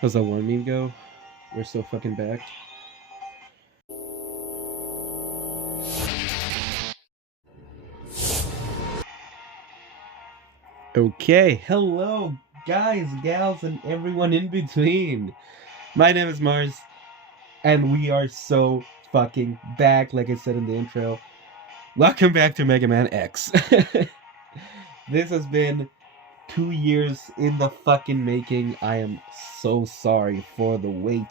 How's that one meme go? We're so fucking back. Okay, hello guys, gals, and everyone in between. My name is Mars, and we are so fucking back, like I said in the intro. Welcome back to Mega Man X. This has been 2 years in the fucking making. I am so sorry for the wait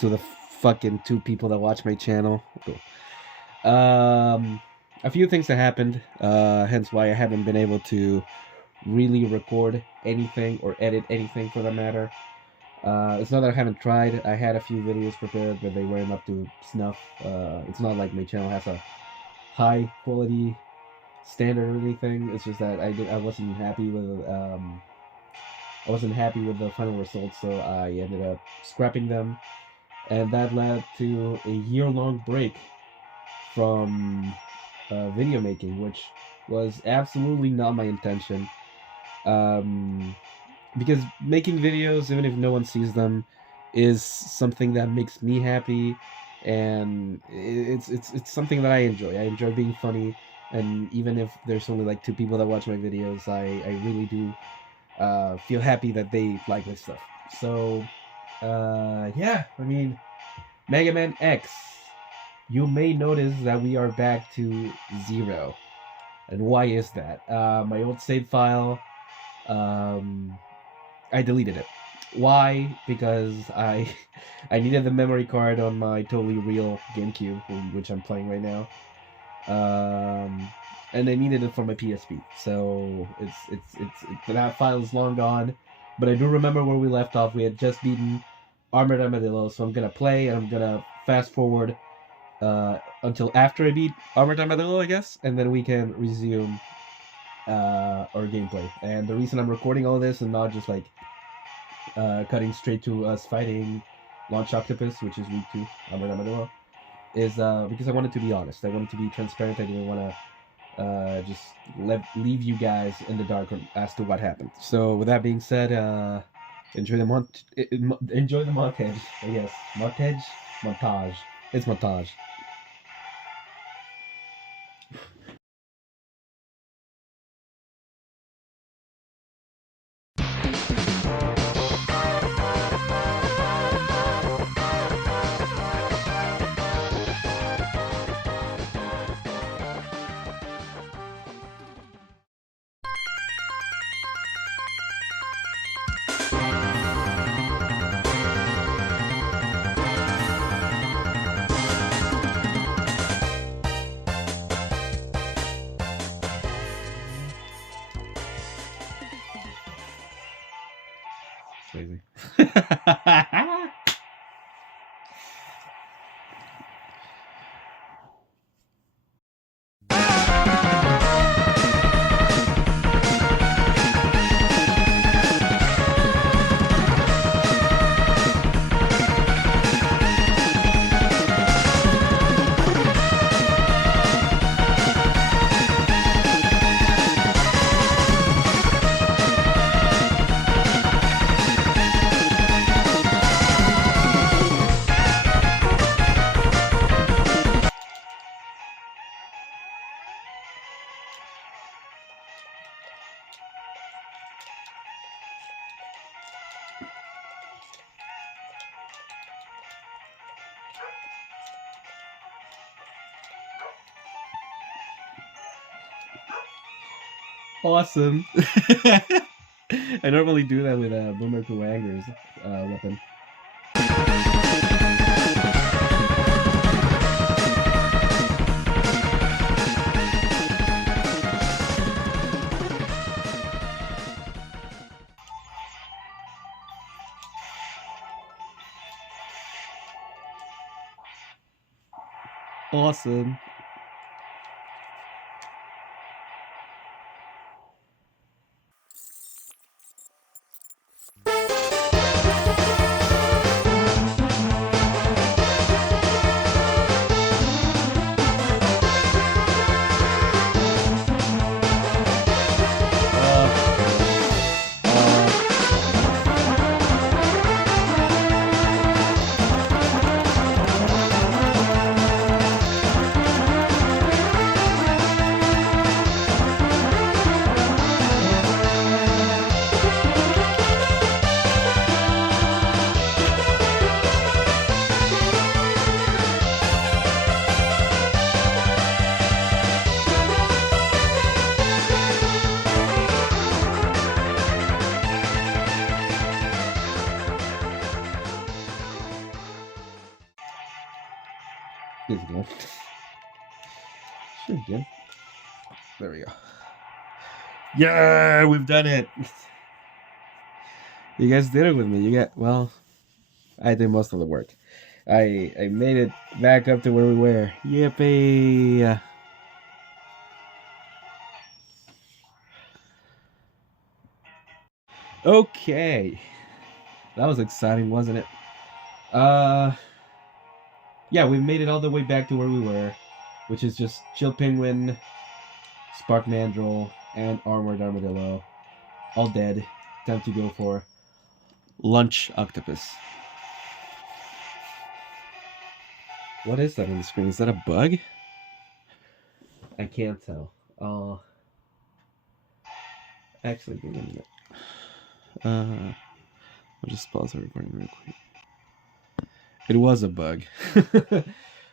to the fucking two people that watch my channel. Cool. A few things that happened, hence why I haven't been able to really record anything or edit anything for that matter. It's not that I haven't tried. I had a few videos prepared, but they weren't up to snuff. It's not like my channel has a high quality standard or anything. It's just that I wasn't happy with the final results, so I ended up scrapping them, and that led to a year-long break from video making, which was absolutely not my intention. Because making videos, even if no one sees them, is something that makes me happy, and it's something that I enjoy. I enjoy being funny, and even if there's only like 2 people that watch my videos, I really do feel happy that they like my stuff. So yeah, I mean, Mega Man X. You may notice that we are back to 0. And why is that? My old save file, I deleted it. Why? Because I needed the memory card on my totally real GameCube, which I'm playing right now, and I needed it for my PSP. So that file is long gone, but I do remember where we left off. We had just beaten Armored Armadillo, so I'm gonna play and I'm gonna fast forward until after I beat Armored Armadillo, I guess, and then we can resume our gameplay. And the reason I'm recording all this and not just like cutting straight to us fighting Launch Octopus, which is week 2, Armored Armadillo, is because I wanted to be honest. I wanted to be transparent. I didn't want to just leave you guys in the dark as to what happened. So with that being said, enjoy the montage. I guess montage. It's montage. Crazy. Awesome. I normally do that with Boomer Kuwanger's weapon. Awesome. This again. Sure, again. There we go. Yeah, we've done it. You guys did it with me. You got, well, I did most of the work. I made it back up to where we were. Yippee! Okay. That was exciting, wasn't it? Yeah, we made it all the way back to where we were, which is just Chill Penguin, Spark Mandrill, and Armored Armadillo. All dead. Time to go for Lunch Octopus. What is that on the screen? Is that a bug? I can't tell. Actually, give me a minute. I'll just pause the recording real quick. It was a bug. But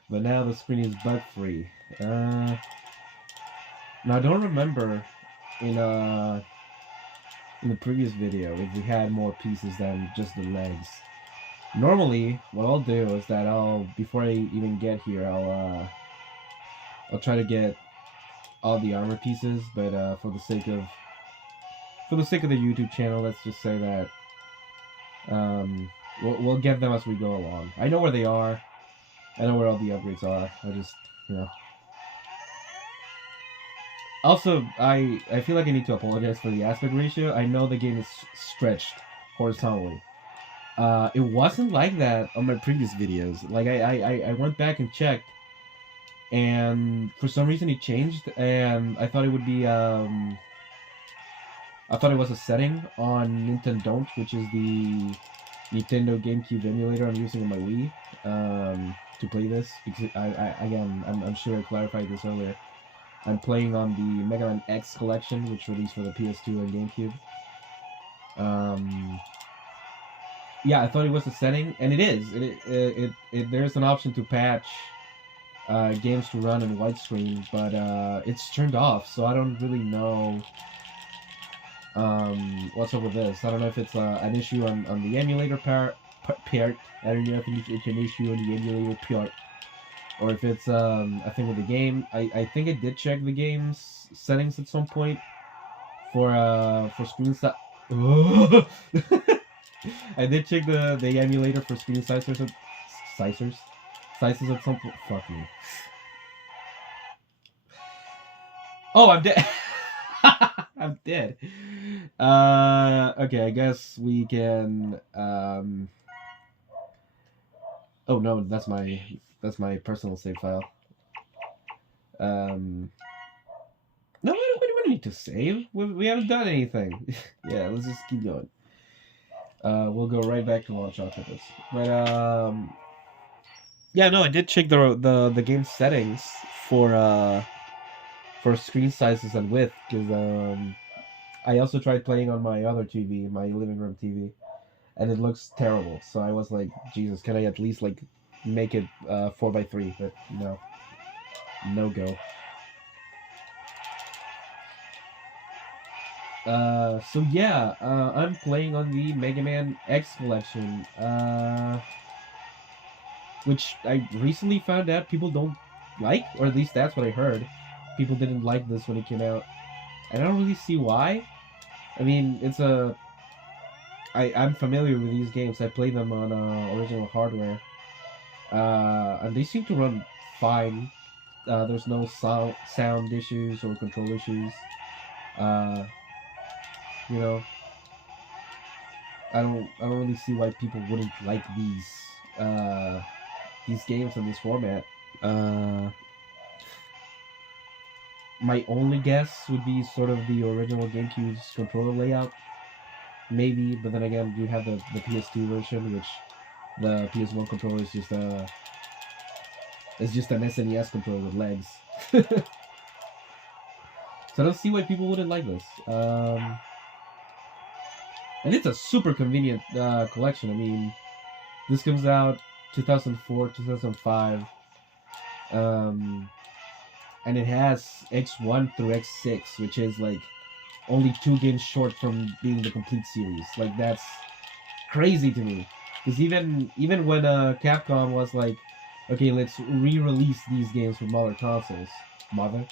now the screen is bug free. Now I don't remember in the previous video if we had more pieces than just the legs. Normally, what I'll do is that before I even get here, I'll try to get all the armor pieces, but for the sake of the YouTube channel, let's just say that we'll get them as we go along. I know where they are. I know where all the upgrades are. I just, you know. Also, I feel like I need to apologize for the aspect ratio. I know the game is stretched horizontally. It wasn't like that on my previous videos. Like, I went back and checked, and for some reason it changed, and I thought it would be, I thought it was a setting on Nintendo, which is the Nintendo GameCube emulator I'm using on my Wii, to play this, because I'm sure I clarified this earlier. I'm playing on the Mega Man X collection, which released for the PS2 and GameCube. Yeah, I thought it was a setting, and it is. There's an option to patch games to run in widescreen, but it's turned off, so I don't really know what's up with this. I don't know if it's an issue on the emulator part. I don't know if it's an issue on the emulator part, or if it's a thing with the game. I think I did check the game's settings at some point for screen size. I did check the emulator for screen sizes at some point. Fuck me. Oh, I'm dead. I'm dead. Okay, I guess we can. Oh no, that's my personal save file. No, we don't need to save. We haven't done anything. Yeah, let's just keep going. We'll go right back to Launch Octopus. But yeah, no, I did check the game settings for screen sizes and width, because I also tried playing on my other TV, my living room TV, and it looks terrible. So I was like, Jesus, can I at least like make it 4:3? But no go. So yeah, I'm playing on the Mega Man X collection, which I recently found out people don't like, or at least that's what I heard. People didn't like this when it came out. I don't really see why. I mean, I'm familiar with these games. I play them on original hardware, and they seem to run fine. There's no sound issues or control issues. You know, I don't really see why people wouldn't like these games in this format. My only guess would be sort of the original GameCube's controller layout, maybe. But then again, you have the PS2 version, which the PS1 controller is just an SNES controller with legs. So I don't see why people wouldn't like this. And it's a super convenient collection. I mean, this comes out 2004, 2005. And it has X1 through X6, which is like only 2 games short from being the complete series. Like, that's crazy to me. Because even when Capcom was like, okay, let's re-release these games for modern consoles. Modern.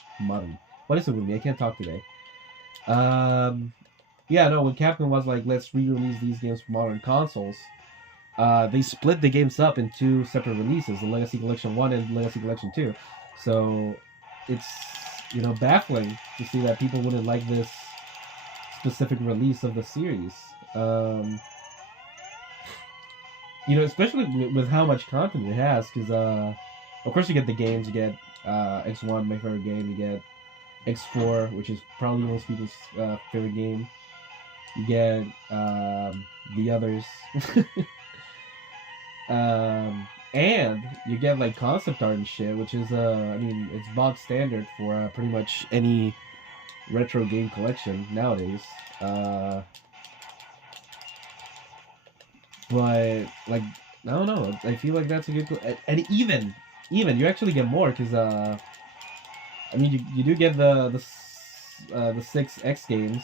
What is it with me? I can't talk today. Yeah, no. When Capcom was like, let's re-release these games for modern consoles, they split the games up in two separate releases: the Legacy Collection 1 and Legacy Collection 2. So it's baffling to see that people wouldn't like this specific release of the series. Especially with how much content it has, because of course you get the games, you get X1, my favorite game, you get X4, which is probably most people's favorite game, you get the others, and you get like concept art and shit, which is it's bog standard for pretty much any retro game collection nowadays. But like, I don't know. I feel like that's a good, and even you actually get more because you do get the 6X games,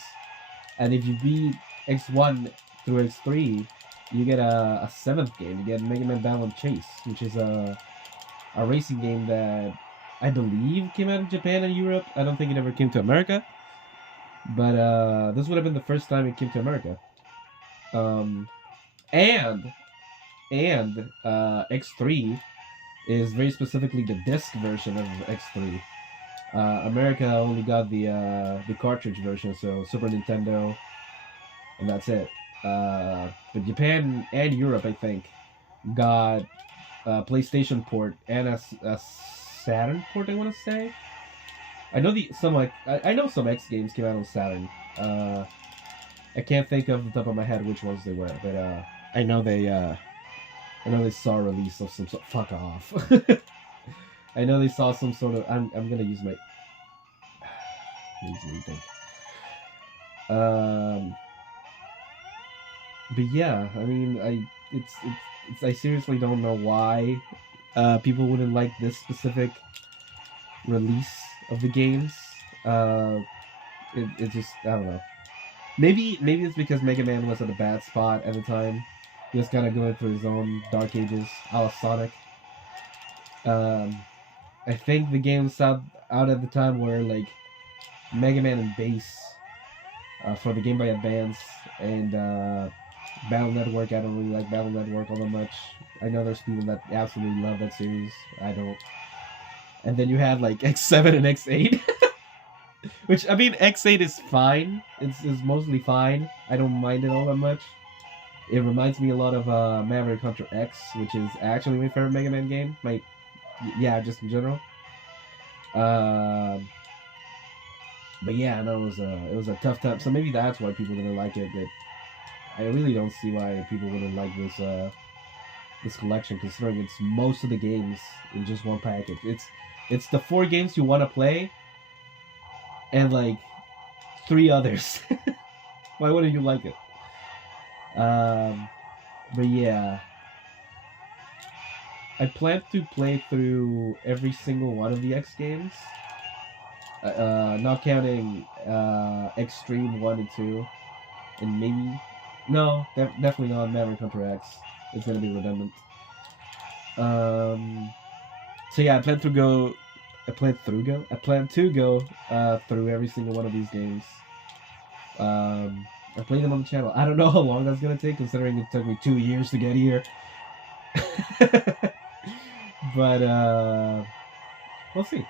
and if you beat X1 through X3, you get a 7th game. You get Mega Man Battle and Chase, which is a racing game that I believe came out in Japan and Europe. I don't think it ever came to America, but this would have been the first time it came to America. And X3 is very specifically the disc version of X3. America only got the cartridge version, so Super Nintendo, and that's it. But Japan and Europe, I think, got a PlayStation port and a Saturn port. I want to say. I know I know some X games came out on Saturn. I can't think of the top of my head which ones they were, but I know they saw a release of some sort. Fuck off. I know they saw some sort of. I'm gonna use my. Let me think. But yeah, I mean, I seriously don't know why people wouldn't like this specific release of the games. It just, I don't know. Maybe it's because Mega Man was at a bad spot at the time. He was kind of going through his own dark ages, a la Sonic. I think the games out at the time were like Mega Man and Bass for the Game Boy Advance, and Battle Network. I don't really like Battle Network all that much. I know there's people that absolutely love that series. I don't. And then you had like X7 and X8. Which, I mean, X8 is fine. It's mostly fine. I don't mind it all that much. It reminds me a lot of Maverick Hunter X, which is actually my favorite Mega Man game. Yeah, just in general. But yeah, no, it was a tough time. So maybe that's why people didn't like it. But I really don't see why people wouldn't like this collection, considering it's most of the games in just one package. It's the 4 games you want to play, and like 3 others. Why wouldn't you like it? But yeah, I plan to play through every single one of the X games, not counting Extreme 1 and 2, and maybe definitely not Maverick Hunter X. It's gonna be redundant. So yeah, I plan to go through every single one of these games. I play them on the channel. I don't know how long that's gonna take, considering it took me 2 years to get here. But we'll see.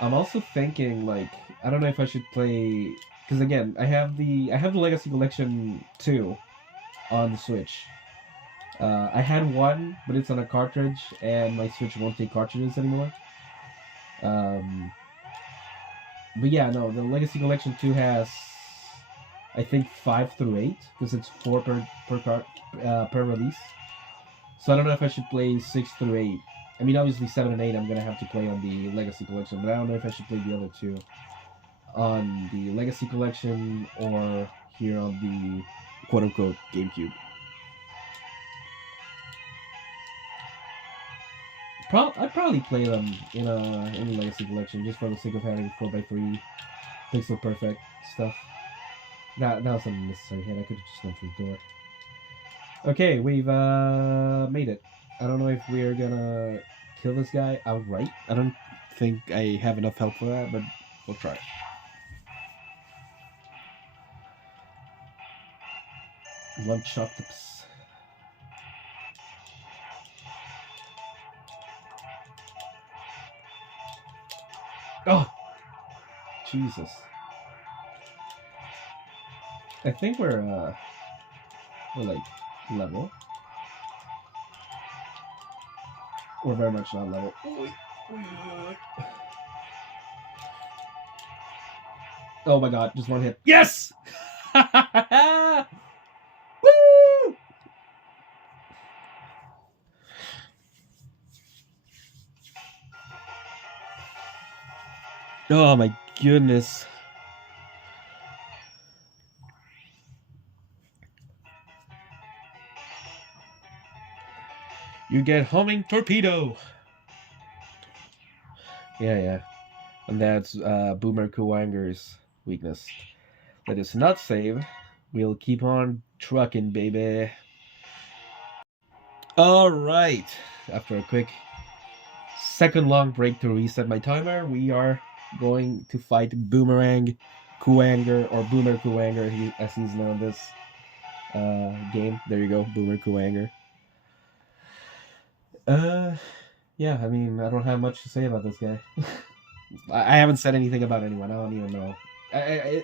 I'm also thinking, like, I don't know if I should play, because again, I have the Legacy Collection 2 on the Switch. I had 1, but it's on a cartridge, and my Switch won't take cartridges anymore. But yeah, no, the Legacy Collection 2 has, I think, 5 through 8, because it's 4 per release. So I don't know if I should play 6 through 8. I mean, obviously 7 and 8 I'm gonna have to play on the Legacy Collection, but I don't know if I should play the other 2 on the Legacy Collection or here on the quote-unquote GameCube. I'd probably play them in the Legacy Collection just for the sake of having 4x3 pixel perfect stuff. That was an unnecessary hit. I could have just gone through the door. Okay, we've made it. I don't know if we're gonna kill this guy outright. I don't think I have enough help for that, but we'll try. Lunch octopus. Oh, Jesus. I think we're like level. We're very much not level. Oh my god, just one hit. Yes! Woo! Oh my goodness. You get homing torpedo. Yeah. And that's Boomer Kuwanger's weakness. Let us not save. We'll keep on trucking, baby. Alright. After a quick second long break to reset my timer, we are going to fight Boomerang Kuwanger, or Boomer Kuwanger, as he's known this game. There you go, Boomer Kuwanger. Yeah, I mean, I don't have much to say about this guy. I haven't said anything about anyone. I don't even know. I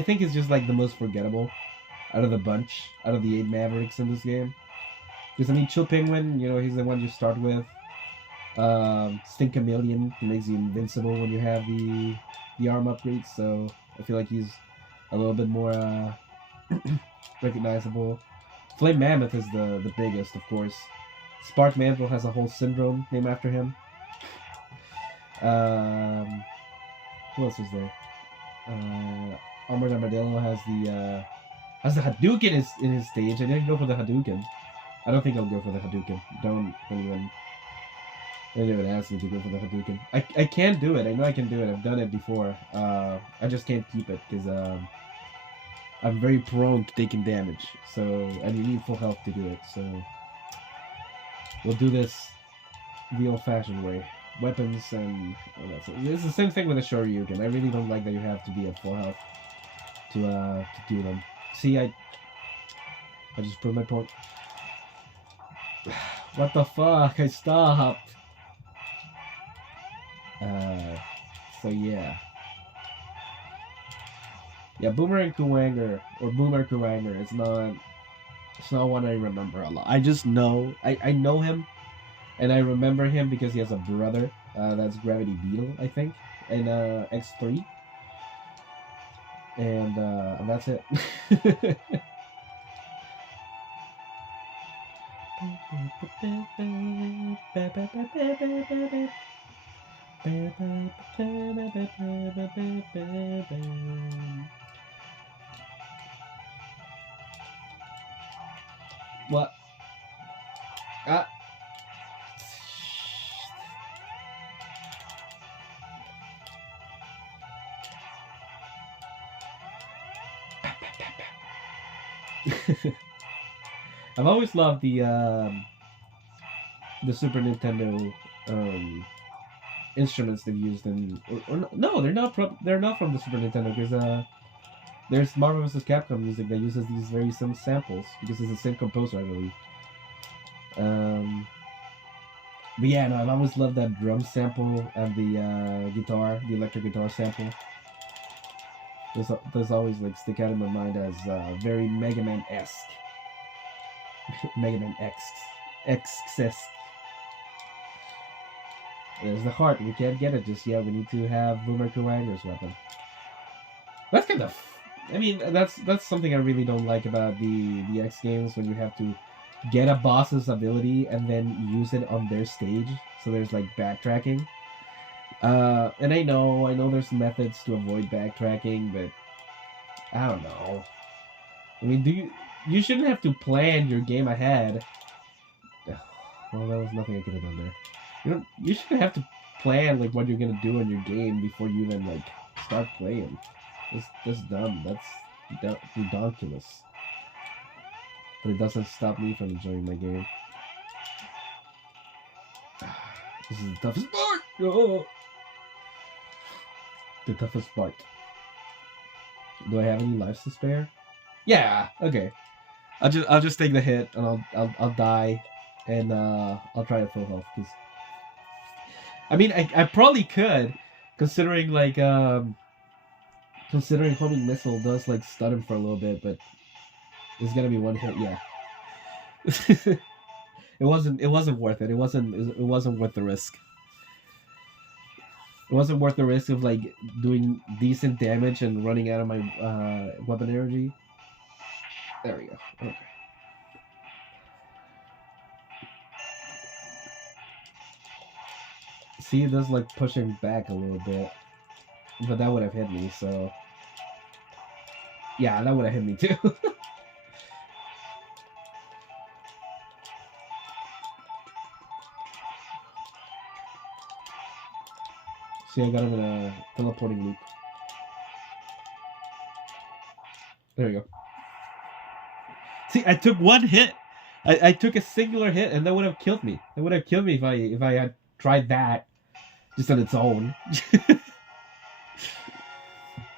think it's just like the most forgettable out of the bunch, out of the 8 Mavericks in this game. Because I mean, Chill Penguin, you know, he's the one you start with. Stink Chameleon, who makes you invincible when you have the arm upgrades. So I feel like he's a little bit more recognizable. Flame Mammoth is the biggest, of course. Spark Mantle has a whole syndrome named after him. Who else is there? Armored Armadillo has the Hadouken in his stage. I didn't go for the Hadouken. I don't think I'll go for the Hadouken. Don't even ask me to go for the Hadouken. I can do it. I know I can do it. I've done it before. I just can't keep it because I'm very prone to taking damage. So I need full health to do it. So we'll do this the old-fashioned way. Weapons and that's it. It's the same thing with the Shoryuken. I really don't like that you have to be at full health to do them. See, I just proved my point. What the fuck? I stopped. So yeah. Yeah, Boomerang Kuwanger, or Boomer Kuwanger, it's not one I remember a lot. I just know, I know him, and I remember him because he has a brother, that's Gravity Beetle, I think, in X.3. And that's it. What? Ah. I've always loved the Super Nintendo instruments they've used in. Or no, they're not from the Super Nintendo because there's Marvel vs. Capcom music that uses these very same samples because it's the same composer, I believe. But yeah, no, I've always loved that drum sample and the guitar, the electric guitar sample. Those always like stick out in my mind as very Mega Man-esque. Mega Man X. There's the heart. We can't get it just yet. We need to have Boomer Kuwanger's weapon. That's kind of. I mean, that's something I really don't like about the X games, when you have to get a boss's ability and then use it on their stage. So there's like backtracking. And I know there's methods to avoid backtracking, but I don't know. I mean, you shouldn't have to plan your game ahead. Well, there was nothing I could have done there. You shouldn't have to plan like what you're gonna do in your game before you even like start playing. That's dumb. That's ridiculous. but it doesn't stop me from enjoying my game. This is the toughest part! Oh. The toughest part. Do I have any lives to spare? Yeah, okay. I'll just take the hit and I'll die and I'll try to full health because I mean I probably could considering considering homing missile does like stun him for a little bit, but it's gonna be one hit, yeah. it wasn't worth it. It wasn't worth the risk. It wasn't worth the risk of like doing decent damage and running out of my weapon energy. There we go. Okay. See, it does like pushing back a little bit, but that would have hit me. So yeah, that would have hit me too. See, I got him in a teleporting loop. There we go. See, I took one hit. I took a singular hit, and that would have killed me. That would have killed me if I had tried that just on its own.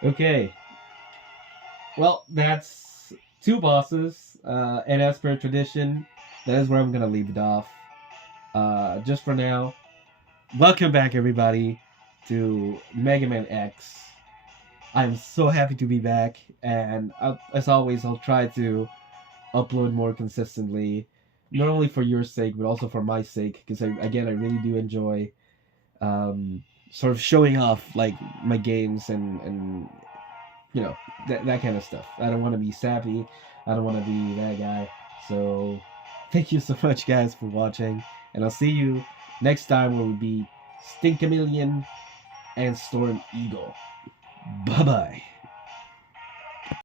Okay. Well, that's 2 bosses, and as per tradition, that is where I'm gonna leave it off. Just for now. Welcome back, everybody, to Mega Man X. I'm so happy to be back, and as always, I'll try to upload more consistently, not only for your sake, but also for my sake, because I really do enjoy sort of showing off like my games and you know that kind of stuff. I don't want to be sappy. I don't want to be that guy. So thank you so much, guys, for watching, and I'll see you next time where we'll be Stinkamillion and Storm Eagle. Bye bye.